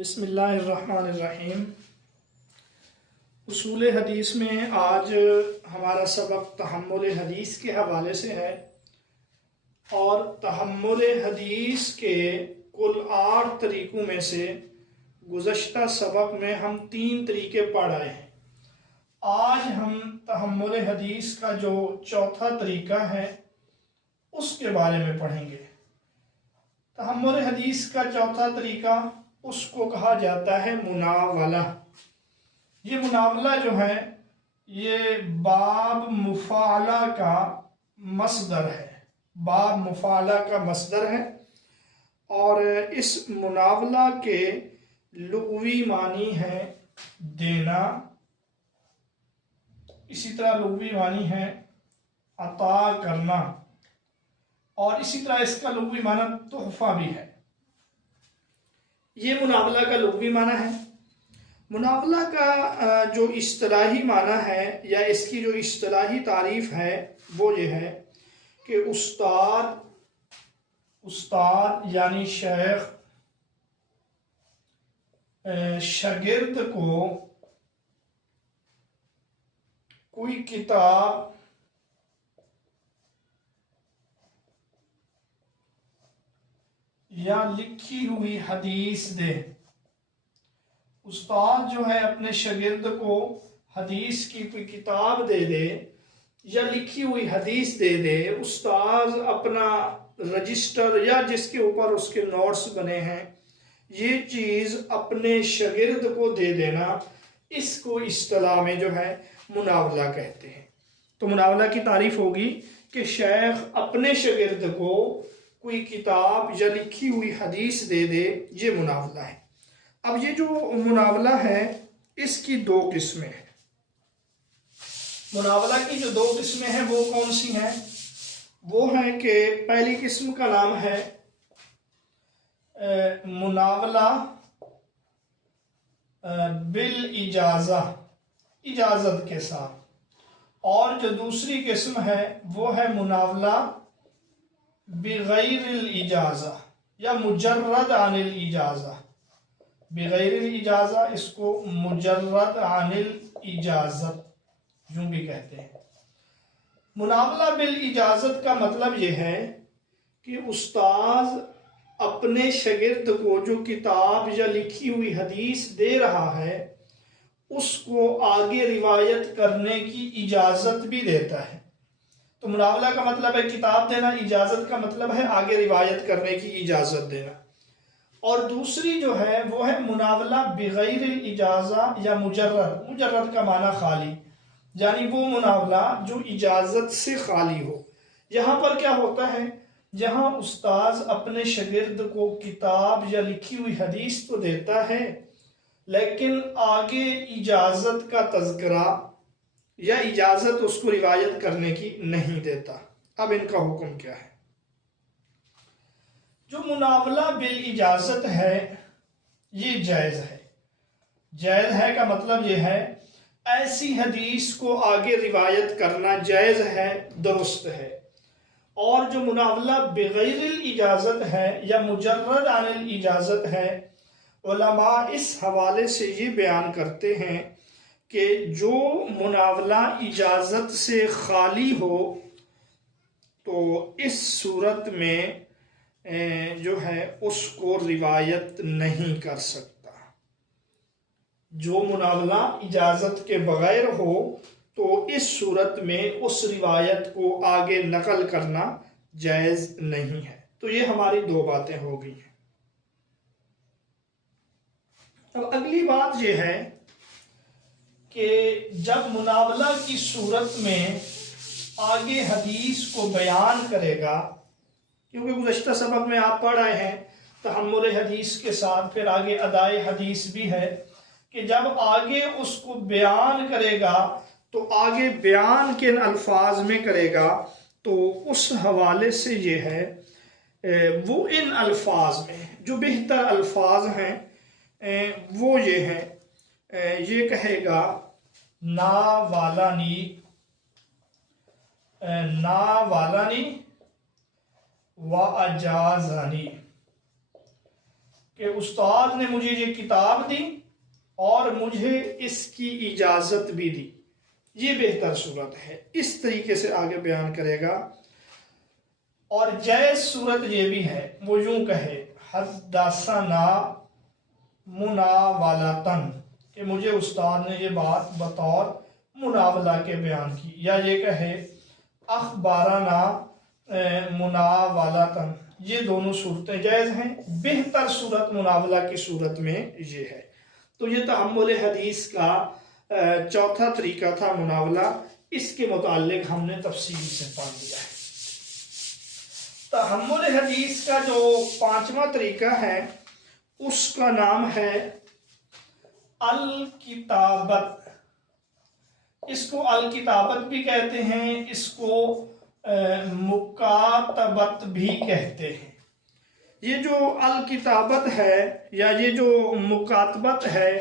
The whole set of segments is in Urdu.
بسم اللہ الرحمن الرحیم۔ اصول حدیث میں آج ہمارا سبق تحمل حدیث کے حوالے سے ہے، اور تحمل حدیث کے کل 8 طریقوں میں سے گزشتہ سبق میں ہم 3 طریقے پڑھ آئے ہیں۔ آج ہم تحمل حدیث کا جو چوتھا طریقہ ہے اس کے بارے میں پڑھیں گے۔ تحمل حدیث کا چوتھا طریقہ اس کو کہا جاتا ہے مناولہ۔ یہ مناولہ جو ہے یہ باب مفاعلہ کا مصدر ہے، باب مفاعلہ کا مصدر ہے، اور اس مناولہ کے لغوی معنی ہے دینا، اسی طرح لغوی معنی ہے عطا کرنا، اور اسی طرح اس کا لغوی معنی تحفہ بھی ہے۔ یہ مناولہ کا لغوی معنی ہے۔ مناولہ کا جو اصطلاحی معنی ہے یا اس کی جو اصطلاحی تعریف ہے وہ یہ ہے کہ استاد یعنی شیخ شاگرد کو کوئی کتاب یا لکھی ہوئی حدیث دے۔ استاد جو ہے اپنے شاگرد کو حدیث کی کوئی کتاب دے دے یا لکھی ہوئی حدیث دے دے۔ استاد اپنا رجسٹر یا جس کے اوپر اس کے نوٹس بنے ہیں یہ چیز اپنے شاگرد کو دے دینا، اس کو اصطلاح میں جو ہے مناولہ کہتے ہیں۔ تو مناولہ کی تعریف ہوگی کہ شیخ اپنے شاگرد کو کوئی کتاب یا لکھی ہوئی حدیث دے دے، یہ مناولہ ہے۔ اب یہ جو مناولہ ہے اس کی 2 قسمیں ہیں۔ مناولہ کی جو 2 قسمیں ہیں وہ کون سی ہیں؟ وہ ہیں کہ پہلی قسم کا نام ہے مناولہ بالاجازہ، اجازت کے ساتھ، اور جو دوسری قسم ہے وہ ہے مناولہ بغیر الاجازہ یا مجرد عن الاجازہ۔ بغیر الاجازہ اس کو مجرد عن الاجازت یوں بھی کہتے ہیں۔ مناولہ بالاجازت کا مطلب یہ ہے کہ استاد اپنے شاگرد کو جو کتاب یا لکھی ہوئی حدیث دے رہا ہے اس کو آگے روایت کرنے کی اجازت بھی دیتا ہے۔ تو مناولہ کا مطلب ہے کتاب دینا، اجازت کا مطلب ہے آگے روایت کرنے کی اجازت دینا۔ اور دوسری جو ہے وہ ہے مناولہ بغیر الاجازہ یا مجرد کا معنی خالی، یعنی وہ مناولہ جو اجازت سے خالی ہو۔ یہاں پر کیا ہوتا ہے، جہاں استاذ اپنے شاگرد کو کتاب یا لکھی ہوئی حدیث تو دیتا ہے لیکن آگے اجازت کا تذکرہ یا اجازت اس کو روایت کرنے کی نہیں دیتا۔ اب ان کا حکم کیا ہے؟ جو مناولہ بالاجازت ہے یہ جائز ہے۔ جائز ہے کا مطلب یہ ہے ایسی حدیث کو آگے روایت کرنا جائز ہے، درست ہے۔ اور جو مناولہ بغیر الاجازت ہے یا مجرد عن الاجازت ہے، علماء اس حوالے سے یہ بیان کرتے ہیں کہ جو مناولہ اجازت سے خالی ہو تو اس صورت میں جو ہے اس کو روایت نہیں کر سکتا۔ جو مناولہ اجازت کے بغیر ہو تو اس صورت میں اس روایت کو آگے نقل کرنا جائز نہیں ہے۔ تو یہ ہماری 2 باتیں ہو گئی ہیں۔ اب اگلی بات یہ ہے کہ جب مناولہ کی صورت میں آگے حدیث کو بیان کرے گا، کیونکہ گزشتہ سبق میں آپ پڑھ رہے ہیں تحمل حدیث کے ساتھ پھر آگے ادائے حدیث بھی ہے، کہ جب آگے اس کو بیان کرے گا تو آگے بیان کن الفاظ میں کرے گا، تو اس حوالے سے یہ ہے وہ ان الفاظ میں جو بہتر الفاظ ہیں وہ یہ ہیں، یہ کہے گا ناولانی و اجازانی، کہ استاد نے مجھے یہ کتاب دی اور مجھے اس کی اجازت بھی دی، یہ بہتر صورت ہے، اس طریقے سے آگے بیان کرے گا۔ اور جائز صورت یہ بھی ہے، وہ یوں کہے حدثنا مناولتن، کہ مجھے استاد نے یہ بات بطور مناولہ کے بیان کی، یا یہ کہے اخبارنا مناولتن، یہ دونوں صورتیں جائز ہیں۔ بہتر صورت مناولہ کی صورت میں یہ ہے۔ تو یہ تحمل حدیث کا چوتھا طریقہ تھا مناولہ، اس کے متعلق ہم نے تفصیل سے پڑھ لیا ہے۔ تحمل حدیث کا جو پانچواں طریقہ ہے اس کا نام ہے الکتابت۔ اس کو الکتابت بھی کہتے ہیں، اس کو مکاتبت بھی کہتے ہیں۔ یہ جو الکتابت ہے یا یہ جو مکاتبت ہے،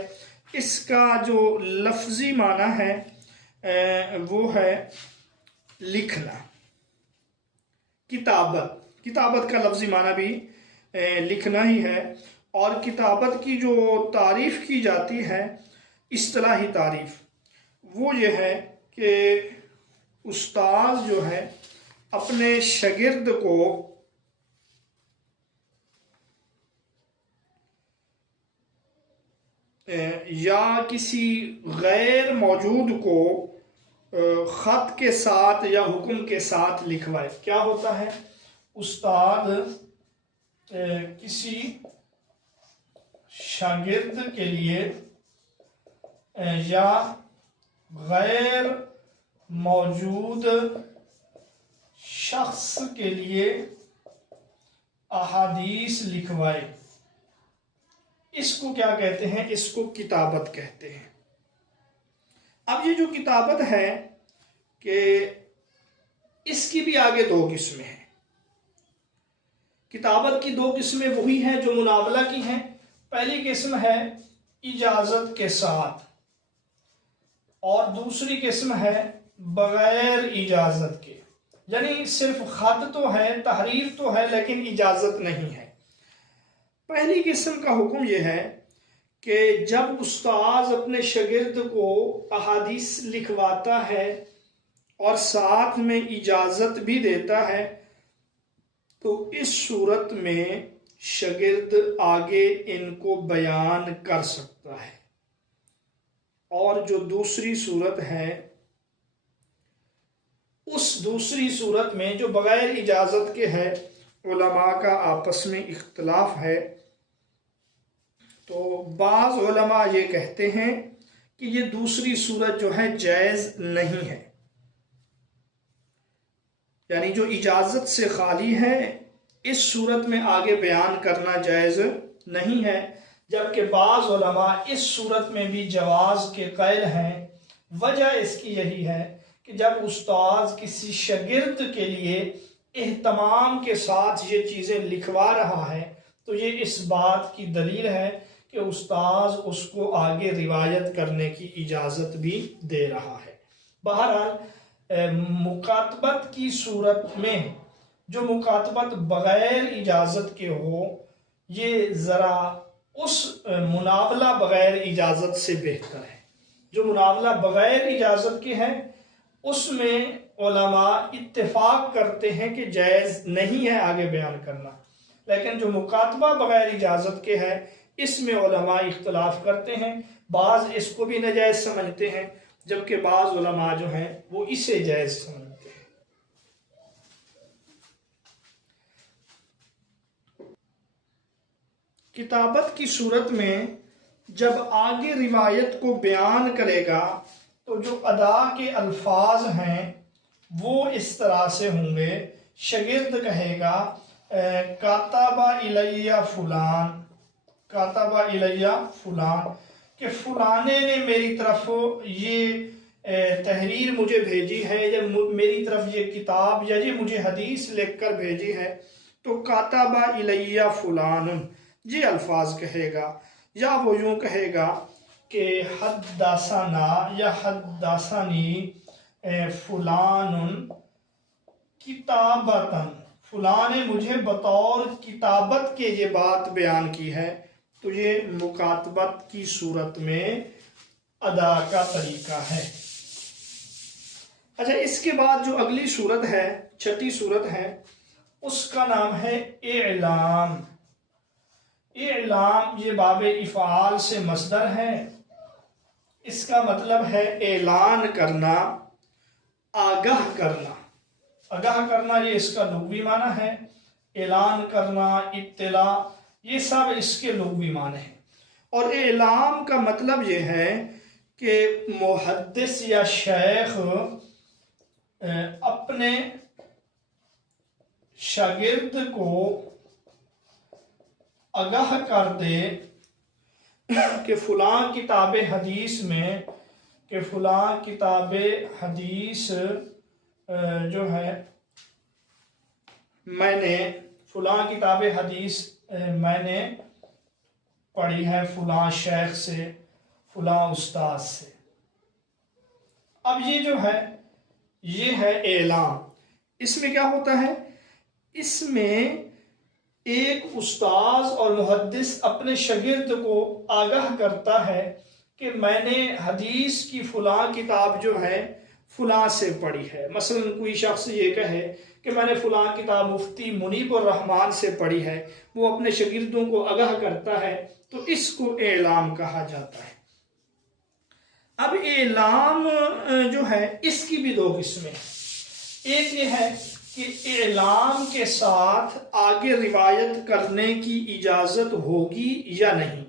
اس کا جو لفظی معنی ہے وہ ہے لکھنا۔ کتابت کا لفظی معنی بھی لکھنا ہی ہے، اور کتابت کی جو تعریف کی جاتی ہے، اصطلاحی تعریف، وہ یہ ہے کہ استاد جو ہے اپنے شاگرد کو یا کسی غیر موجود کو خط کے ساتھ یا حکم کے ساتھ لکھوائے۔ کیا ہوتا ہے؟ استاد کسی شاگرد کے لیے یا غیر موجود شخص کے لیے احادیث لکھوائے، اس کو کیا کہتے ہیں؟ اس کو کتابت کہتے ہیں۔ اب یہ جو کتابت ہے کہ اس کی بھی آگے دو قسمیں ہیں۔ کتابت کی دو قسمیں وہی ہیں جو مناولہ کی ہیں۔ پہلی قسم ہے اجازت کے ساتھ، اور دوسری قسم ہے بغیر اجازت کے، یعنی صرف خط تو ہے، تحریر تو ہے، لیکن اجازت نہیں ہے۔ پہلی قسم کا حکم یہ ہے کہ جب استاذ اپنے شاگرد کو احادیث لکھواتا ہے اور ساتھ میں اجازت بھی دیتا ہے، تو اس صورت میں شاگرد آگے ان کو بیان کر سکتا ہے۔ اور جو دوسری صورت ہے، اس دوسری صورت میں جو بغیر اجازت کے ہے، علماء کا آپس میں اختلاف ہے۔ تو بعض علماء یہ کہتے ہیں کہ یہ دوسری صورت جو ہے جائز نہیں ہے، یعنی جو اجازت سے خالی ہے اس صورت میں آگے بیان کرنا جائز نہیں ہے، جبکہ بعض علماء اس صورت میں بھی جواز کے قائل ہیں۔ وجہ اس کی یہی ہے کہ جب استاذ کسی شاگرد کے لیے اہتمام کے ساتھ یہ چیزیں لکھوا رہا ہے، تو یہ اس بات کی دلیل ہے کہ استاذ اس کو آگے روایت کرنے کی اجازت بھی دے رہا ہے۔ بہرحال مکاتبت کی صورت میں جو مکاتبت بغیر اجازت کے ہو، یہ ذرا اس مناولہ بغیر اجازت سے بہتر ہے۔ جو مناولہ بغیر اجازت کے ہے اس میں علماء اتفاق کرتے ہیں کہ جائز نہیں ہے آگے بیان کرنا، لیکن جو مکاتبہ بغیر اجازت کے ہے اس میں علماء اختلاف کرتے ہیں۔ بعض اس کو بھی ناجائز سمجھتے ہیں، جبکہ بعض علماء جو ہیں وہ اسے جائز سمجھتے ہیں۔ کتابت کی صورت میں جب آگے روایت کو بیان کرے گا تو جو ادا کے الفاظ ہیں وہ اس طرح سے ہوں گے۔ شاگرد کہے گا کاتب الیہ فلان، کاتب الیہ فلان، کہ فلانے نے میری طرف یہ تحریر مجھے بھیجی ہے، یا میری طرف یہ کتاب یا یہ مجھے حدیث لکھ کر بھیجی ہے، تو کاتب الیہ فلان یہ الفاظ کہے گا۔ یا وہ یوں کہے گا کہ حدثنا یا حدثنی فلان کتابتاً، فلاں نے مجھے بطور کتابت کے یہ بات بیان کی ہے، تو یہ مکاتبت کی صورت میں ادا کا طریقہ ہے۔ اچھا، اس کے بعد جو اگلی صورت ہے، چھٹی صورت ہے، اس کا نام ہے اعلام۔ اعلام یہ باب افعال سے مصدر ہے، اس کا مطلب ہے اعلان کرنا، آگاہ کرنا۔ آگاہ کرنا یہ اس کا لغوی معنی ہے، اعلان کرنا، اطلاع، یہ سب اس کے لغوی معنی ہیں۔ اور اعلام کا مطلب یہ ہے کہ محدث یا شیخ اپنے شاگرد کو آگاہ کر دے کہ فلاں کتاب حدیث میں، کہ فلاں کتاب حدیث جو ہے میں نے فلاں کتاب حدیث میں نے پڑھی ہے فلاں شیخ سے، فلاں استاد سے۔ اب یہ جو ہے یہ ہے اعلام۔ اس میں کیا ہوتا ہے؟ اس میں ایک استاذ اور محدث اپنے شاگرد کو آگاہ کرتا ہے کہ میں نے حدیث کی فلاں کتاب جو ہے فلاں سے پڑھی ہے۔ مثلا کوئی شخص یہ کہے کہ میں نے فلاں کتاب مفتی منیب الرحمان سے پڑھی ہے، وہ اپنے شاگردوں کو آگاہ کرتا ہے، تو اس کو اعلام کہا جاتا ہے۔ اب اعلام جو ہے اس کی بھی دو قسمیں ہیں۔ ایک یہ ہے کہ اعلام کے ساتھ آگے روایت کرنے کی اجازت ہوگی یا نہیں۔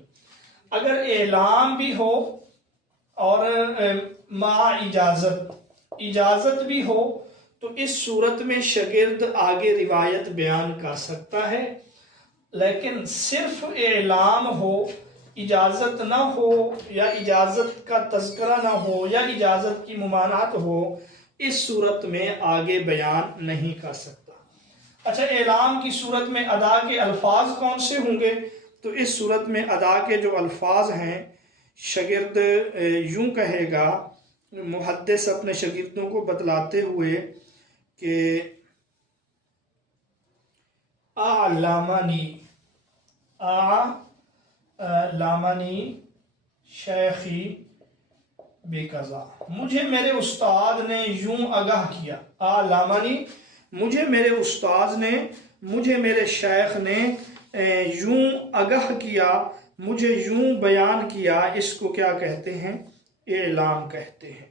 اگر اعلام بھی ہو اور مع اجازت بھی ہو تو اس صورت میں شاگرد آگے روایت بیان کر سکتا ہے، لیکن صرف اعلام ہو، اجازت نہ ہو یا اجازت کا تذکرہ نہ ہو یا اجازت کی ممانعت ہو، اس صورت میں آگے بیان نہیں کر سکتا۔ اچھا، اعلام کی صورت میں ادا کے الفاظ کون سے ہوں گے؟ تو اس صورت میں ادا کے جو الفاظ ہیں، شاگرد یوں کہے گا، محدث اپنے شاگردوں کو بتلاتے ہوئے کہ اعلمنی شیخی بکذا، مجھے میرے استاد نے یوں آگاہ کیا۔ اعلمنی، مجھے میرے استاد نے، مجھے میرے شیخ نے یوں آگاہ کیا، مجھے یوں بیان کیا، اس کو کیا کہتے ہیں؟ اعلام کہتے ہیں۔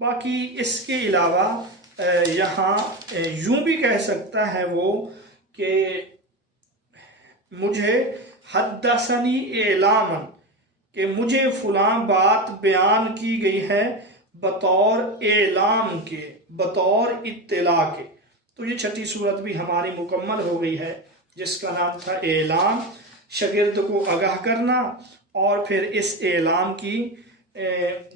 باقی اس کے علاوہ یہاں یوں بھی کہہ سکتا ہے وہ کہ مجھے حدثنی اعلاما، کہ مجھے فلاں بات بیان کی گئی ہے بطور اعلام کے، بطور اطلاع کے۔ تو یہ چھٹی صورت بھی ہماری مکمل ہو گئی ہے، جس کا نام تھا اعلام، شاگرد کو آگاہ کرنا۔ اور پھر اس اعلام کی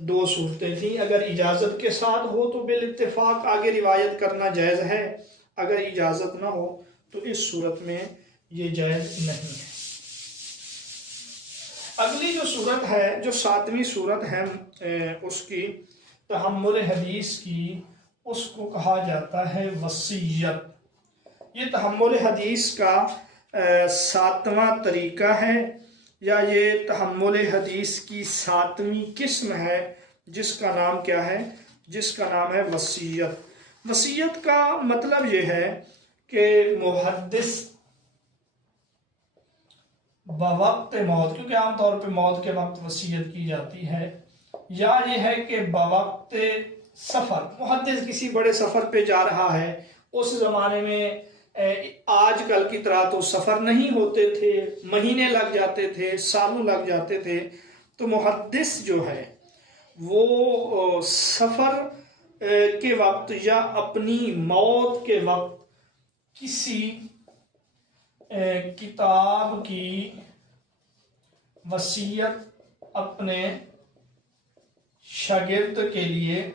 دو صورتیں تھیں، اگر اجازت کے ساتھ ہو تو بالاتفاق آگے روایت کرنا جائز ہے، اگر اجازت نہ ہو تو اس صورت میں یہ جائز نہیں ہے۔ اگلی جو صورت ہے، جو ساتویں صورت ہے اس کی تحمل حدیث کی، اس کو کہا جاتا ہے وصیت۔ یہ تحمل حدیث کا ساتواں طریقہ ہے، یا یہ تحمل حدیث کی ساتویں قسم ہے، جس کا نام کیا ہے؟ جس کا نام ہے وصیت۔ وصیت کا مطلب یہ ہے کہ محدث بوقت موت، کیونکہ عام طور پہ موت کے وقت وصیت کی جاتی ہے، یا یہ ہے کہ بوقت سفر، محدث کسی بڑے سفر پہ جا رہا ہے، اس زمانے میں آج کل کی طرح تو سفر نہیں ہوتے تھے، مہینے لگ جاتے تھے، سالوں لگ جاتے تھے، تو محدث جو ہے وہ سفر کے وقت یا اپنی موت کے وقت کسی کتاب کی وصیت اپنے شاگرد کے لیے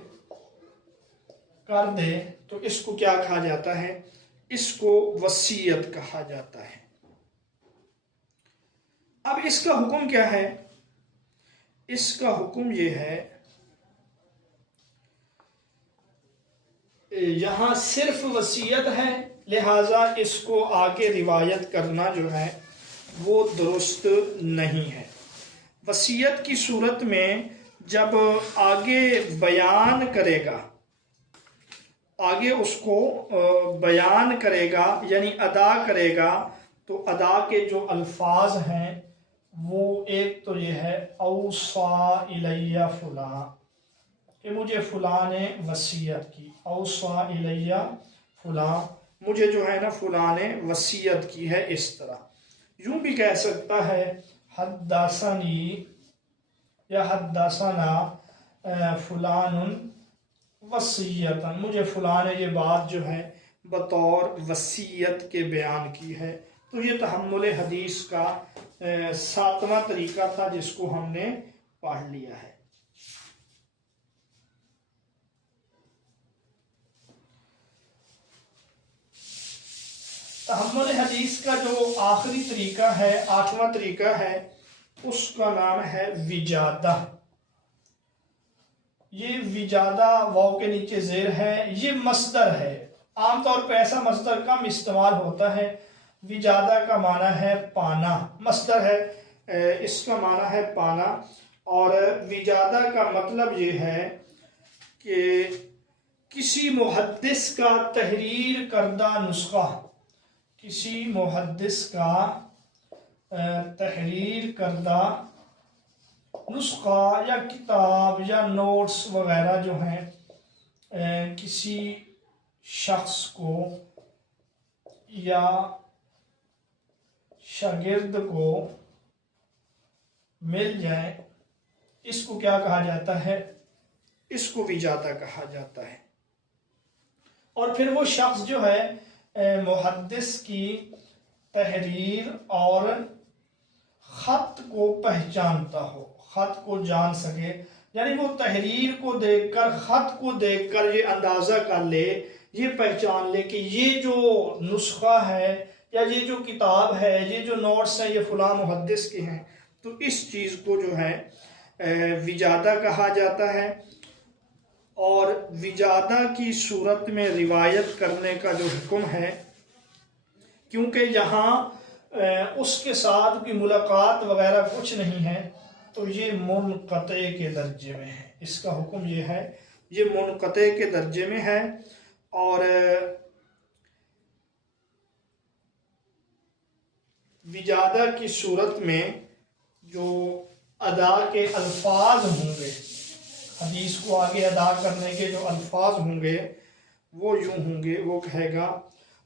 کر دے تو اس کو کیا کہا جاتا ہے؟ اس کو وصیت کہا جاتا ہے۔ اب اس کا حکم کیا ہے؟ اس کا حکم یہ ہے، یہاں صرف وصیت ہے، لہٰذا اس کو آگے روایت کرنا جو ہے وہ درست نہیں ہے۔ وصیت کی صورت میں جب آگے بیان کرے گا، آگے اس کو بیان کرے گا یعنی ادا کرے گا، تو ادا کے جو الفاظ ہیں وہ ایک تو یہ ہے اوصا الیہ فلاں، کہ مجھے فلاں نے وصیت کی، اوصا الیہ فلاں، مجھے جو ہے نا فلاں نے وصیت کی ہے۔ اس طرح یوں بھی کہہ سکتا ہے حدثنی یا حدثنا فلان وصیتا، مجھے فلاں نے یہ بات جو ہے بطور وصیت کے بیان کی ہے۔ تو یہ تحمل حدیث کا 7واں طریقہ تھا جس کو ہم نے پڑھ لیا ہے۔ تحمل حدیث کا جو آخری طریقہ ہے، 8واں طریقہ ہے، اس کا نام ہے وجادہ۔ یہ وجادہ واو کے نیچے زیر ہے، یہ مصدر ہے۔ عام طور پہ ایسا مصدر کم استعمال ہوتا ہے۔ وجادہ کا معنی ہے پانا، مصدر ہے، اس کا معنی ہے پانا۔ اور وجادہ کا مطلب یہ ہے کہ کسی محدث کا تحریر کردہ نسخہ، کسی محدث کا تحریر کردہ نسخہ یا کتاب یا نوٹس وغیرہ جو ہیں کسی شخص کو یا شاگرد کو مل جائے، اس کو کیا کہا جاتا ہے؟ اس کو وجادہ کہا جاتا ہے۔ اور پھر وہ شخص جو ہے محدث کی تحریر اور خط کو پہچانتا ہو، خط کو جان سکے، یعنی وہ تحریر کو دیکھ کر، خط کو دیکھ کر یہ اندازہ کر لے، یہ پہچان لے کہ یہ جو نسخہ ہے یا یہ جو کتاب ہے، یہ جو نوٹس ہیں، یہ فلاں محدث کے ہیں، تو اس چیز کو جو ہے وجادہ کہا جاتا ہے۔ اور وجادہ کی صورت میں روایت کرنے کا جو حکم ہے، کیونکہ یہاں اس کے ساتھ کوئی ملاقات وغیرہ کچھ نہیں ہے، تو یہ منقطع کے درجے میں ہے۔ اس کا حکم یہ ہے، یہ منقطع کے درجے میں ہے۔ اور وجادہ کی صورت میں جو ادا کے الفاظ ہوں گے، حدیث کو آگے ادا کرنے کے جو الفاظ ہوں گے وہ یوں ہوں گے، وہ کہے گا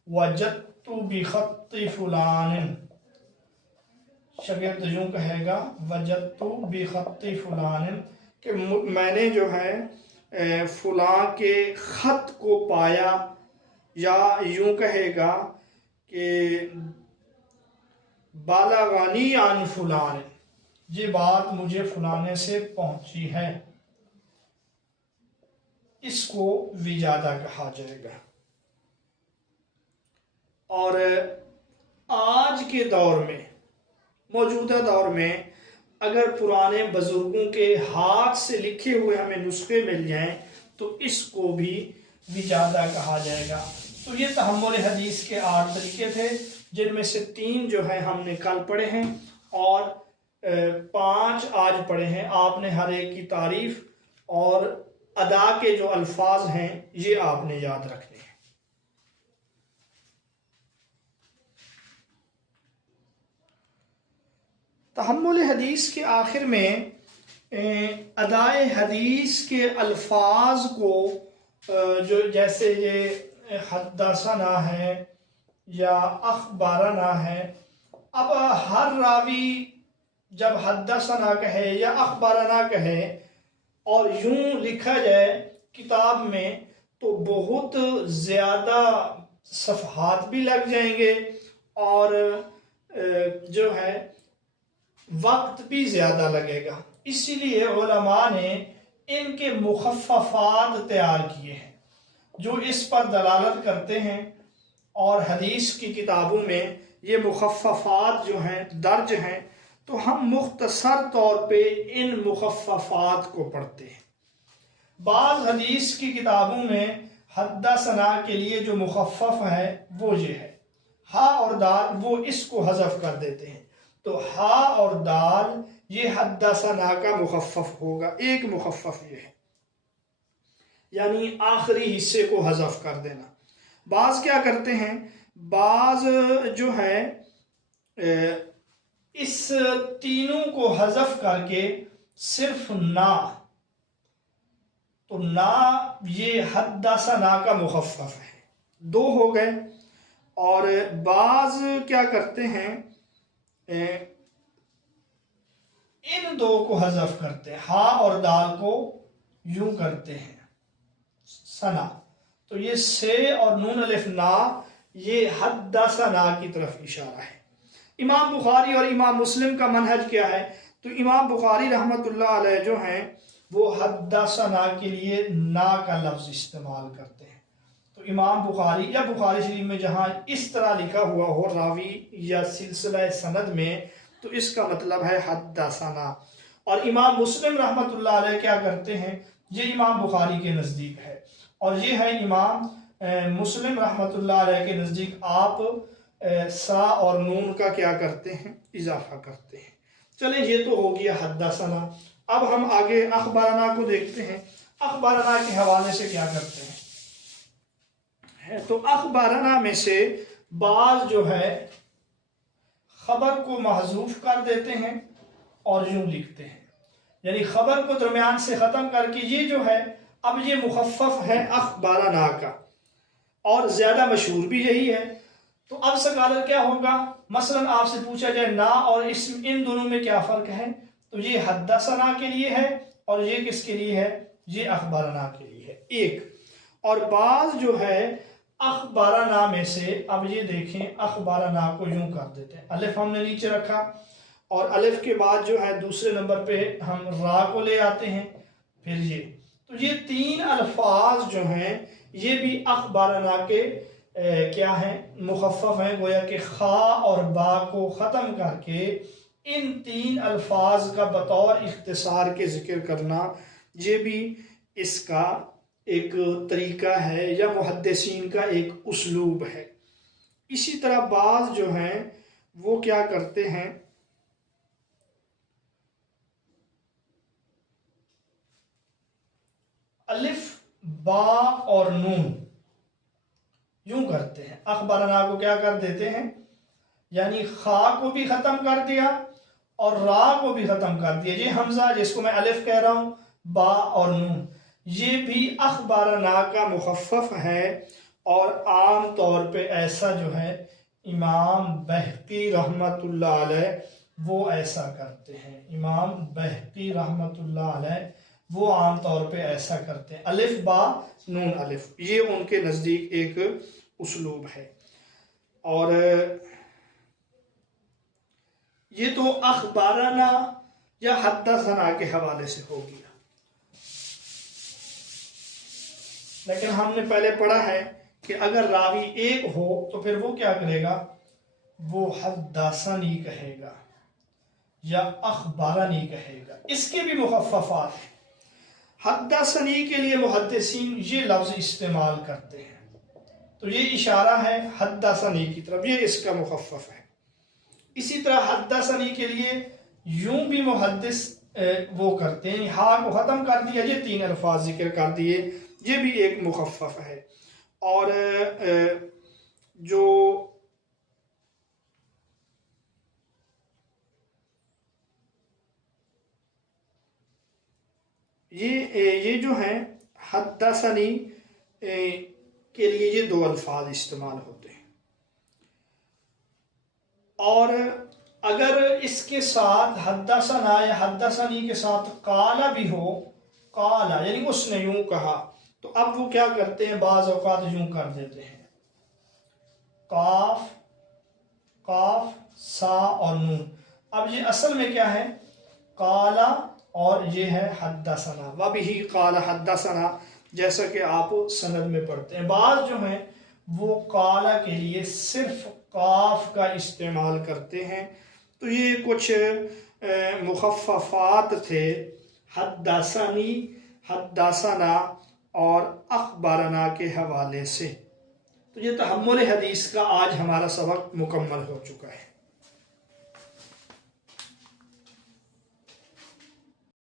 وجدت بخط فلان، شاگرد یوں کہے گا وجدت بخط فلان، کہ میں نے جو ہے فلاں کے خط کو پایا، یا یوں کہے گا کہ بالغنی عن فلان، یہ بات مجھے فلانے سے پہنچی ہے۔ اس کو وجادہ کہا جائے گا۔ اور آج کے دور میں، موجودہ دور میں، اگر پرانے بزرگوں کے ہاتھ سے لکھے ہوئے ہمیں نسخے مل جائیں تو اس کو بھی وجادہ کہا جائے گا۔ تو یہ تحمل حدیث کے 8 طریقے تھے، جن میں سے 3 جو ہیں ہم نے کل پڑھے ہیں اور 5 آج پڑھے ہیں۔ آپ نے ہر ایک کی تعریف اور ادا کے جو الفاظ ہیں یہ آپ نے یاد رکھنے ہیں۔ تحمل حدیث کے آخر میں ادائے حدیث کے الفاظ کو جو جیسے یہ حدثنا ہے یا اخبارنا ہے، اب ہر راوی جب حدثنا کہے یا اخبارنا کہے اور یوں لکھا جائے کتاب میں تو بہت زیادہ صفحات بھی لگ جائیں گے اور جو ہے وقت بھی زیادہ لگے گا۔ اسی لیے علماء نے ان کے مخففات تیار کیے ہیں جو اس پر دلالت کرتے ہیں، اور حدیث کی کتابوں میں یہ مخففات جو ہیں درج ہیں، تو ہم مختصر طور پہ ان مخففات کو پڑھتے ہیں۔ بعض حدیث کی کتابوں میں حدثنا کے لیے جو مخفف ہے وہ یہ ہے، ہا اور دال، وہ اس کو حذف کر دیتے ہیں۔ تو ہا اور دال یہ حدثنا کا مخفف ہوگا، ایک مخفف یہ ہے، یعنی آخری حصے کو حذف کر دینا۔ بعض کیا کرتے ہیں، بعض جو ہے اس تینوں کو حذف کر کے صرف نا، تو نا یہ حدثنا کا مخفف ہے، دو ہو گئے۔ اور بعض کیا کرتے ہیں، ان دو کو حذف کرتے ہیں، ہا اور دال کو یوں کرتے ہیں سنا، تو یہ سے اور نون الف نا یہ حدثنا کی طرف اشارہ ہے۔ امام بخاری اور امام مسلم کا منہج کیا ہے، تو امام بخاری رحمۃ اللہ علیہ جو ہیں وہ حدثنا کے لیے نا کا لفظ استعمال کرتے ہیں۔ تو امام بخاری یا بخاری شریف میں جہاں اس طرح لکھا ہوا ہو راوی یا سلسلہ سند میں، تو اس کا مطلب ہے حدثنا۔ اور امام مسلم رحمۃ اللہ علیہ کیا کرتے ہیں، یہ امام بخاری کے نزدیک ہے، اور یہ ہے امام مسلم رحمۃ اللہ علیہ کے نزدیک، آپ سا اور نون کا کیا کرتے ہیں، اضافہ کرتے ہیں۔ چلیں یہ تو ہو گیا حدثنا۔ اب ہم آگے اخبارنا کو دیکھتے ہیں، اخبارنا کے حوالے سے کیا کرتے ہیں۔ تو اخبارنا میں سے بعض جو ہے خبر کو محذوف کر دیتے ہیں اور یوں لکھتے ہیں، یعنی خبر کو درمیان سے ختم کر کے، یہ جو ہے اب یہ مخفف ہے اخبارنا کا، اور زیادہ مشہور بھی یہی ہے۔ تو اب سکالر کیا ہوگا، مثلا آپ سے پوچھا جائے نا اور اسم ان دونوں میں کیا فرق ہے، تو یہ حدثنا کے لیے ہے اور یہ کس کے لیے ہے، یہ اخبارنا کے لیے ہے ایک۔ اور بعض جو ہے اخبارنا میں سے، اب یہ دیکھیں اخبارنا کو یوں کر دیتے ہیں، الف ہم نے نیچے رکھا اور الف کے بعد جو ہے دوسرے نمبر پہ ہم را کو لے آتے ہیں، پھر یہ تین الفاظ جو ہیں یہ بھی اخبارنا کے کیا ہیں، مخفف ہیں، گویا کہ خا اور با کو ختم کر کے ان تین الفاظ کا بطور اختصار کے ذکر کرنا، یہ بھی اس کا ایک طریقہ ہے یا محدثین کا ایک اسلوب ہے۔ اسی طرح بعض جو ہیں وہ کیا کرتے ہیں، الف با اور نون یوں کرتے ہیں، اخبارنا کو کیا کر دیتے ہیں، یعنی خا کو بھی ختم کر دیا اور را کو بھی ختم کر دیا، یہ حمزہ جس کو میں الف کہہ رہا ہوں، با اور نون، یہ بھی اخبارنا کا مخفف ہے۔ اور عام طور پہ ایسا جو ہے امام بہقی رحمۃ اللہ علیہ وہ ایسا کرتے ہیں، امام بہقی رحمۃ اللہ علیہ وہ عام طور پہ ایسا کرتے ہیں، الف با نون الف، یہ ان کے نزدیک ایک اسلوب ہے۔ اور یہ تو اخبارنا یا حدثنا کے حوالے سے ہو گیا، لیکن ہم نے پہلے پڑھا ہے کہ اگر راوی ایک ہو تو پھر وہ کیا کرے گا، وہ حدثنی کہے گا یا اخبارنی کہے گا، اس کے بھی مخففات ہیں۔ حدثنی کے لیے محدثین یہ لفظ استعمال کرتے ہیں، تو یہ اشارہ ہے حدثنی کی طرف، یہ اس کا مخفف ہے۔ اسی طرح حدثنی کے لیے یوں بھی محدث وہ کرتے ہیں، ہا کو ختم کر دیا، یہ تین الفاظ ذکر کر دیے، یہ بھی ایک مخفف ہے۔ اور جو یہ جو ہیں حدثنی کے لیے یہ دو الفاظ استعمال ہوتے ہیں، اور اگر اس کے ساتھ حدثنا یا حدثنی کے ساتھ قالا بھی ہو، قالا یعنی اس نے یوں کہا، تو اب وہ کیا کرتے ہیں، بعض اوقات یوں کر دیتے ہیں، قاف قاف سا اور نون، اب یہ اصل میں کیا ہے، قالا اور یہ ہے حدثنا، وبہ قال حدثنا، جیسا کہ آپ سند میں پڑھتے ہیں۔ بعض جو ہیں وہ قالا کے لیے صرف قاف کا استعمال کرتے ہیں، تو یہ کچھ مخففات تھے حدثنی، حدثنا اور اخبارنا کے حوالے سے۔ تو یہ تحمل حدیث کا آج ہمارا سبق مکمل ہو چکا ہے۔